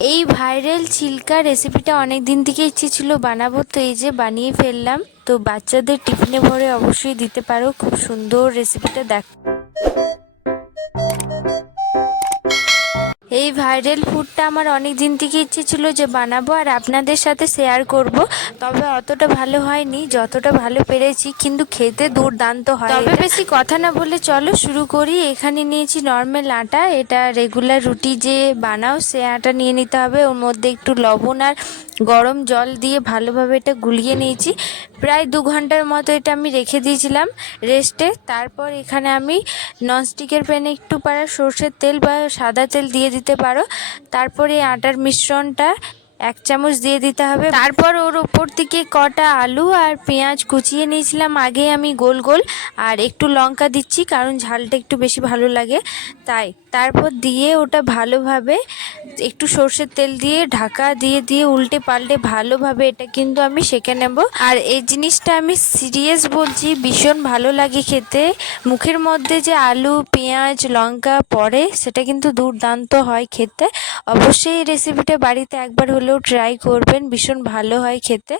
এই ভাইরাল ছিলকা রেসিপিটা অনেক দিন থেকে ইচ্ছে ছিল বানাবো, তো এই যে বানিয়ে ফেললাম। তো বাচ্চাদের টিফিনে ভরে অবশ্যই দিতে পারো, খুব সুন্দর রেসিপিটা। দেখ, এই ভাইরাল ফুডটা আমার অনেক দিন থেকে ইচ্ছে ছিল যে বানাবো আর আপনাদের সাথে শেয়ার করব। তবে অতটা ভালো হয়নি, যতটা ভালো পেরেছি, কিন্তু খেতে দুর্দান্ত হয়। তবে বেশি কথা না বলে চলো শুরু করি। এখানে নিয়েছি নর্মাল আটা, এটা রেগুলার রুটি যে বানাও সে আটা নিয়ে নিতে হবে। ওর মধ্যে একটু লবণ আর গরম জল দিয়ে ভালোভাবে এটা গুলিয়ে নিয়েছি। প্রায় 2 ঘন্টার মতো এটা আমি রেখে দিয়েছিলাম রেস্টে। তারপর এখানে আমি ননস্টিকের প্যানে একটু পারা সর্ষের তেল বা সাদা তেল দিয়ে দিতে পারো। তারপরে আটার মিশ্রণটা 1 চামচ দিয়ে দিতে হবে। তারপর ওর ওপর থেকে কটা আলু আর পেঁয়াজ কুচিয়ে নিয়েছিলাম আগে আমি গোল গোল, আর একটু লঙ্কা দিচ্ছি কারণ ঝালটা একটু বেশি ভালো লাগে তাই। তারপর দিয়ে ওটা ভালোভাবে একটু সর্ষের তেল দিয়ে ঢাকা দিয়ে দিয়ে উল্টে পাল্টে ভালোভাবে এটা কিন্তু আমি সেঁকে নেব। আর এই জিনিসটা আমি সিরিয়াস বলছি, ভীষণ ভালো লাগে খেতে। মুখের মধ্যে যে আলু পেঁয়াজ লঙ্কা পড়ে সেটা কিন্তু দুর্দান্ত হয় খেতে। অবশ্যই এই রেসিপিটা বাড়িতে একবার হলেও ট্রাই করবেন, ভীষণ ভালো হয় খেতে।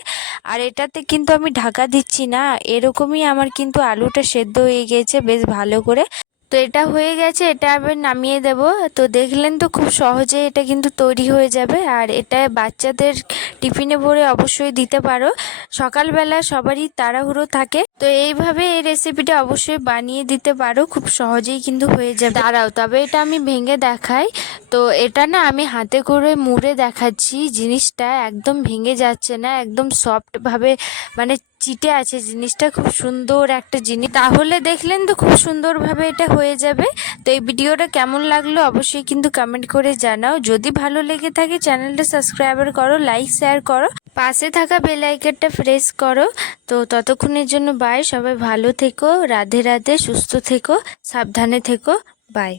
আর এটাতে কিন্তু আমি ঢাকা দিচ্ছি না, এরকমই আমার কিন্তু আলুটা সেদ্ধ হয়ে গিয়েছে বেশ ভালো করে। তো এটা হয়ে গেছে, এটা আবার নামিয়ে দেব। তো দেখলেন তো খুব সহজে এটা কিন্তু তৈরি হয়ে যাবে। আর এটা বাচ্চাদের টিফিনে ভরে অবশ্যই দিতে পারো, সকালবেলা সবারই তাড়াহুড়ো থাকে। তো এইভাবে এই রেসিপিটা অবশ্যই বানিয়ে দিতে পারো, খুব সহজেই কিন্তু হয়ে যাবে। দাঁড়াও, তবে এটা আমি ভেঙে দেখাই। তো এটা না আমি হাতে করে মুড়ে দেখাচ্ছি, জিনিসটা একদম ভেঙে যাচ্ছে না, একদম সফটভাবে মানে চিটে আছে জিনিসটা, খুব সুন্দর একটা জিনিস। তাহলে দেখলেন তো খুব সুন্দরভাবে এটা হয়ে যাবে। তো এই ভিডিওটা কেমন লাগলো অবশ্যই কিন্তু কমেন্ট করে জানাও। যদি ভালো লেগে থাকে চ্যানেলটা সাবস্ক্রাইব করো, লাইক শেয়ার করো, পাশে থাকা বেল আইকনটা প্রেস করো। তো ততক্ষণের জন্য বাই, সবাই ভালো থেকো, রাধে রাধে, সুস্থ থেকো, সাবধানে থেকো, বাই।